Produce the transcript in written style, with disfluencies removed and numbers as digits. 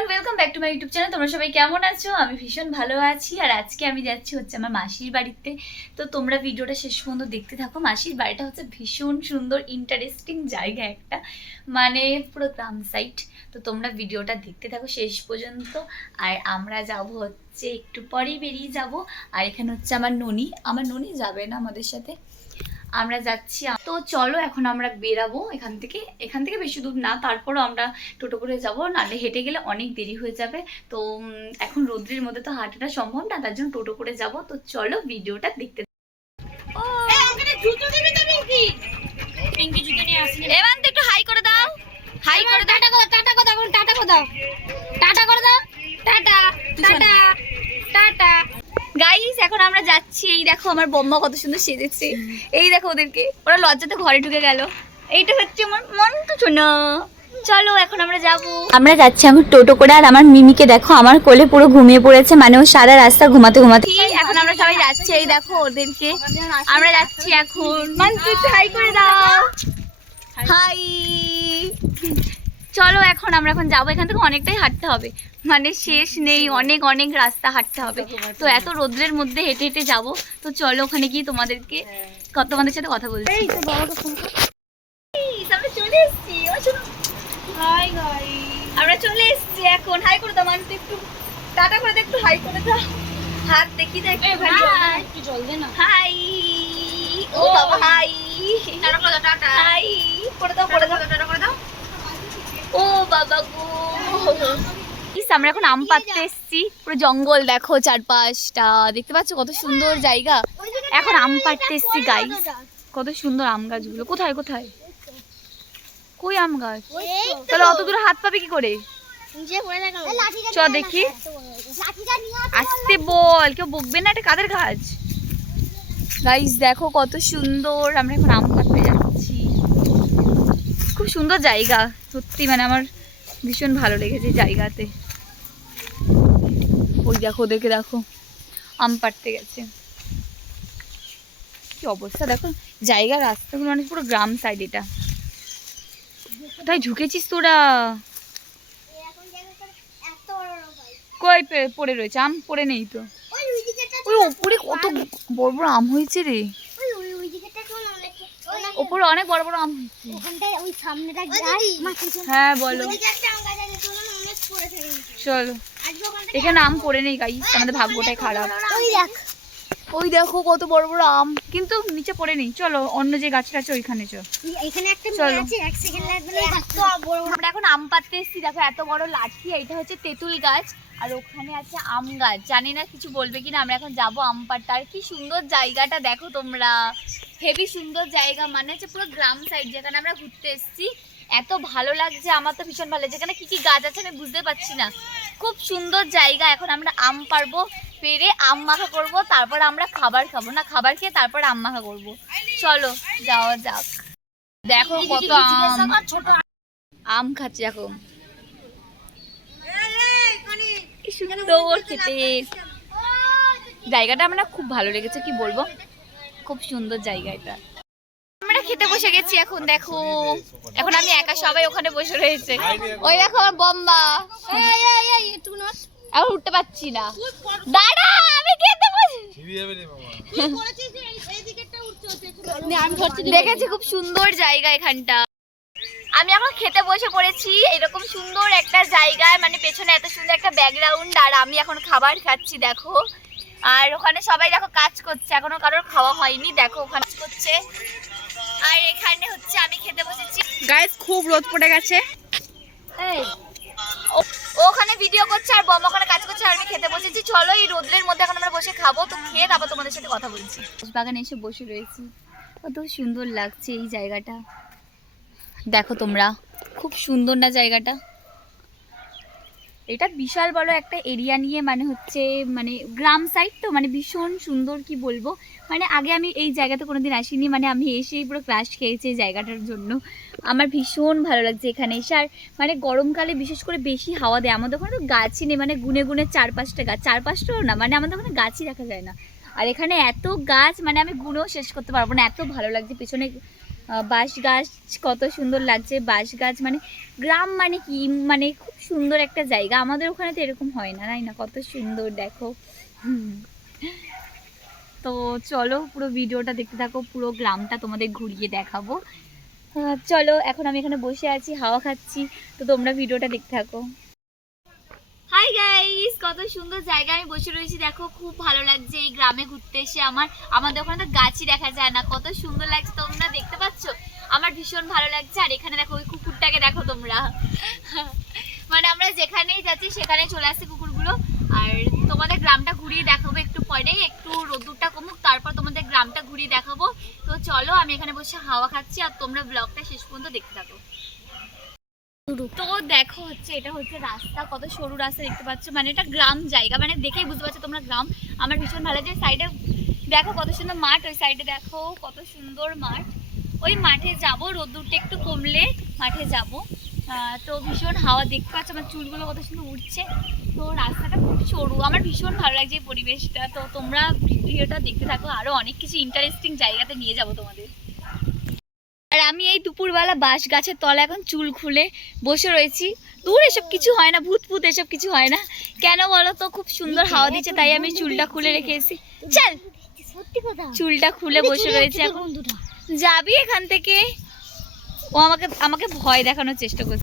Everyone, welcome back to my YouTube channel. তোমরা সবাই কেমন আছো? আমি ভীষণ ভালো আছি। আর আজকে আমি যাচ্ছি হচ্ছে আমার মাসির বাড়িতে। তো তোমরা ভিডিওটা শেষ পর্যন্ত দেখতে থাকো। মাসির বাড়িটা হচ্ছে ভীষণ সুন্দর, ইন্টারেস্টিং জায়গা একটা, মানে পুরো গ্রাম সাইড। তো তোমরা ভিডিওটা দেখতে থাকো শেষ পর্যন্ত। আর আমরা যাব হচ্ছে একটু পরেই বেরিয়ে যাব। আর এখানে হচ্ছে আমার ননি যাবে না আমাদের সাথে, আমরা যাচ্ছি। তো চলো এখন আমরা বেরাবো এখান থেকে বেশি দূর না, তারপরও আমরা টোটো করে যাবো, নাহলে হেঁটে গেলে অনেক দেরি হয়ে যাবে। তো এখন রোদ্রের মধ্যে তো হাঁটাটা সম্ভব না, তার জন্য টোটো করে যাব। তো চলো ভিডিওটা দেখতে। এবার তো একটু হাই করে দাও, হাই করে দাও, টাটা করে দাও, টাটা করে দাও, টাটা করে দাও, টাটা টাটা টাটা। গাইস এখন আমরা যাচ্ছি। এই দেখো আমার বম্মা কত সুন্দর সেজেছে, এই দেখো ওদেরকে, ওরা লজ্জাতে ঘরে ঢুকে গেল। এইটা হচ্ছে আমার মন্টু সোনা। চলো এখন আমরা যাচ্ছি এখন টোটো করে। আর আমার মিমিকে দেখো আমার কোলে পুরো ঘুমিয়ে পড়েছে, মানে ও সারা রাস্তা ঘুমাতে এখন আমরা সবাই যাচ্ছি। এই দেখো ওদেরকে, আমরা যাচ্ছি এখন। মন্টু হাই করে দাও, হাই। চলো এখন আমরা যাবো। এখান থেকে অনেকটাই হাঁটতে হবে, মানে শেষ নেই, অনেক অনেক রাস্তা হাঁটতে হবে। তো এত রোদ্রের মধ্যে হেঁটে হেঁটে যাবো। তো চলো ওখানে গিয়ে তোমাদের সাথে কথা বলছি। আমরা চলে এসেছি, আমরা চলে এসেছি এখন। হাই করে দাও মানতে, একটু টাটা করে দাও, একটু হাই করে দাও, হাত দেখি দেখ, একটু জল দে না। হাই, ও বাবা হাই, টাটা করে দাও, টাটা হাই করে দাও, করে দাও, টাটা করে দাও। ও বাবা গো, আমরা এখন আম পাড়তে এসেছি। পুরো জঙ্গল দেখো, চারপাশটা দেখতে পাচ্ছ কত সুন্দর জায়গা। এখন আম পাড়তে এসেছি গাইস, কত সুন্দর আম গাছগুলো। কোথায় কোথায় কই আম গাছ? তাহলে অত দূরে হাত পাবে কি করে? চ দেখি, আসতে বল, কেউ বকবে না। এটা কাদের গাছ? গাইস দেখো কত সুন্দর। আমরা এখন আম পাড়তে যাচ্ছি। খুব সুন্দর জায়গা সত্যি, মানে আমার ভীষণ ভালো লেগেছে জায়গাতে। ওই দেখো ওদেরকে দেখো, আম পাড়তে গেছে। কি অবস্থা দেখো জায়গার, রাস্তাগুলো মানে পুরো গ্রাম সাইড। এটা কোথায় ঝুঁকেছিস তোরা? কই পড়ে রয়েছে? আম পড়ে নেই তো। ওই ওপরে কত বড় বড় আম হয়েছে রে, ওপরে অনেক বড় বড় আম হয়েছে। হ্যাঁ বলো। চলো, এখানে আম পড়ে নেই গাইস, আমাদের ভাগ্যটাই খারাপ। ওই দেখো কত বড় বড় আম, কিন্তু নিচে পড়ে নেই। চলো অন্য যে গাছটা আছে ওইখানে চলো। আমরা এখন আম পাড়তে এসেছি। দেখো এত বড় লাঠি, এটা হচ্ছে তেঁতুল গাছ, আর ওখানে আছে আম গাছ। জানি না কিছু বলবে কিনা। আমরা এখন যাবো আম পাড়তে। আর কি সুন্দর জায়গাটা দেখো তোমরা, হেভি সুন্দর জায়গা, মানে হচ্ছে পুরো গ্রাম সাইড যেখানে আমরা ঘুরতে এসেছি। এত ভালো লাগছে, আমার তো ভীষণ ভালো লাগছে। এখানে কি কি গাছ আছে আমি বুঝতে পারছি না, খুব সুন্দর জায়গা। এখন আমরা আম পারবো, পেরে আম মাখা করবো, তারপর আমরা খাবার খাবো, না খাবার খেয়ে তারপর আম মাখা করবো। চলো যাওয়া যাক। দেখো কত আম খাচ্ছি এখন, কি সুন্দর খেতে। জায়গাটা আমার খুব ভালো লেগেছে, কি বলবো, খুব সুন্দর জায়গা এটা। আমরা খেতে বসে গেছি এখন। দেখো এখন আমি একা, সবাই ওখানে বসে রয়েছে। ওই দেখো আমার বম্বা, এখন উঠতে পারছি না। দাঁড়া, আমি খেতে দেখেছি, খুব সুন্দর জায়গা এখানটা। আমি এখন খেতে বসে পড়েছি এরকম সুন্দর একটা জায়গায়, মানে পেছনে এত সুন্দর একটা ব্যাকগ্রাউন্ড। আর আমি এখন খাবার খাচ্ছি দেখো। আর ওখানে সবাই দেখো কাজ করছে, এখনো কারোর খাওয়া হয়নি। দেখো ওখানে করছে, আর এখানে হচ্ছে আমি খেতে বসেছি। গাইস খুব রোদ পড়ে গেছে। ওখানে ভিডিও করছে আর বম্মা ওখানে কাজ করছে, আর আমি খেতে বসেছি। চলো এই রোদ্রের মধ্যে এখন আমরা বসে খাবো। তো খেয়ে তারপর তোমাদের সাথে কথা বলছি। বাগানে এসে বসে রয়েছি, কত সুন্দর লাগছে এই জায়গাটা। দেখো তোমরা, খুব সুন্দর না জায়গাটা? এটা বিশাল বড় একটা এরিয়া নিয়ে, মানে হচ্ছে মানে গ্রাম সাইড তো, মানে ভীষণ সুন্দর, কি বলবো। মানে আগে আমি এই জায়গাতে কোনোদিন আসিনি, মানে আমি এসেই পুরো ক্রাশ খেয়েছি এই জায়গাটার জন্য। আমার ভীষণ ভালো লাগছে এখানে এসে। আর মানে গরমকালে বিশেষ করে বেশি হাওয়া দেয়। আমাদের ওখানে তো গাছই নেই, মানে গুনে গুনে 4-5টা গাছ, 4-5টাও না, মানে আমাদের ওখানে গাছই দেখা যায় না। আর এখানে এত গাছ, মানে আমি গুনেও শেষ করতে পারবো না, এত ভালো লাগছে। পেছনে বাঁশ গাছ কত সুন্দর লাগছে। বাঁশ গাছ মানে গ্রাম মানে কি, মানে খুব সুন্দর একটা জায়গা। আমাদের ওখানে তো এরকম হয় না, তাই না? কত সুন্দর দেখো। তো চলো পুরো ভিডিওটা দেখতে থাকো, পুরো গ্রামটা তোমাদের ঘুরিয়ে দেখাবো। চলো, এখন আমি এখানে বসে আছি, হাওয়া খাচ্ছি, তো তোমরা ভিডিওটা দেখতে থাকো। হাই গাইস, কত সুন্দর জায়গা আমি বসে রয়েছি, দেখো খুব ভালো লাগছে এই গ্রামে ঘুরতে এসে। আমাদের ওখানে তো গাছই দেখা যায় না, কত সুন্দর লাগছে তোমরা দেখতে পাচ্ছ। আমার ভীষণ ভালো লাগছে। আর এখানে দেখো ওই কুকুরটাকে দেখো তোমরা। মানে আমরা যেখানেই যাচ্ছি সেখানেই চলে আসছে কুকুরগুলো। আর তোমাদের গ্রামটা ঘুরিয়ে দেখাবো একটু পরে, একটু রোদ্দুরটা কমুক, তারপর তোমাদের গ্রামটা ঘুরিয়ে দেখাবো। তো চলো, আমি এখানে বসে হাওয়া খাচ্ছি আর তোমরা ব্লগটা শেষ পর্যন্ত দেখতে থাকো। তো দেখো হচ্ছে এটা হচ্ছে রাস্তা, কত সরু রাস্তা দেখতে পাচ্ছ। মানে এটা গ্রাম জায়গা, মানে দেখেই বুঝতে পারছো তোমরা গ্রাম। আমার ভীষণ ভালো লাগছে। সাইডে দেখো কত সুন্দর মাঠ, ওই সাইডে দেখো কত সুন্দর মাঠ। ওই মাঠে যাব, রোদ্দুরটা একটু কমলে মাঠে যাব। তো ভীষণ হাওয়া দেখতে পাচ্ছ, আমার চুলগুলো কত সুন্দর উঠছে। তো রাস্তাটা খুব সরু, আমার ভীষণ ভালো লাগছে এই পরিবেশটা। তো তোমরা ভিডিওটা দেখতে থাকো, আরও অনেক কিছু ইন্টারেস্টিং জায়গাতে নিয়ে যাব তোমাদের। আর আমি এই দুপুরবেলা বাঁশ গাছের তলা এখন চুল খুলে বসে রয়েছি। দূর এসব কিছু হয় না, ভূত ভূত এসব কিছু হয় না। কেন বলো তো, খুব সুন্দর হাওয়া দিচ্ছে, তাই আমি চুলটা খুলে রেখে এসেছি। চল, চুলটা খুলে বসে রয়েছে এখন। যাবি এখান থেকে? ও আমাকে ভয় দেখানোর চেষ্টা করছে।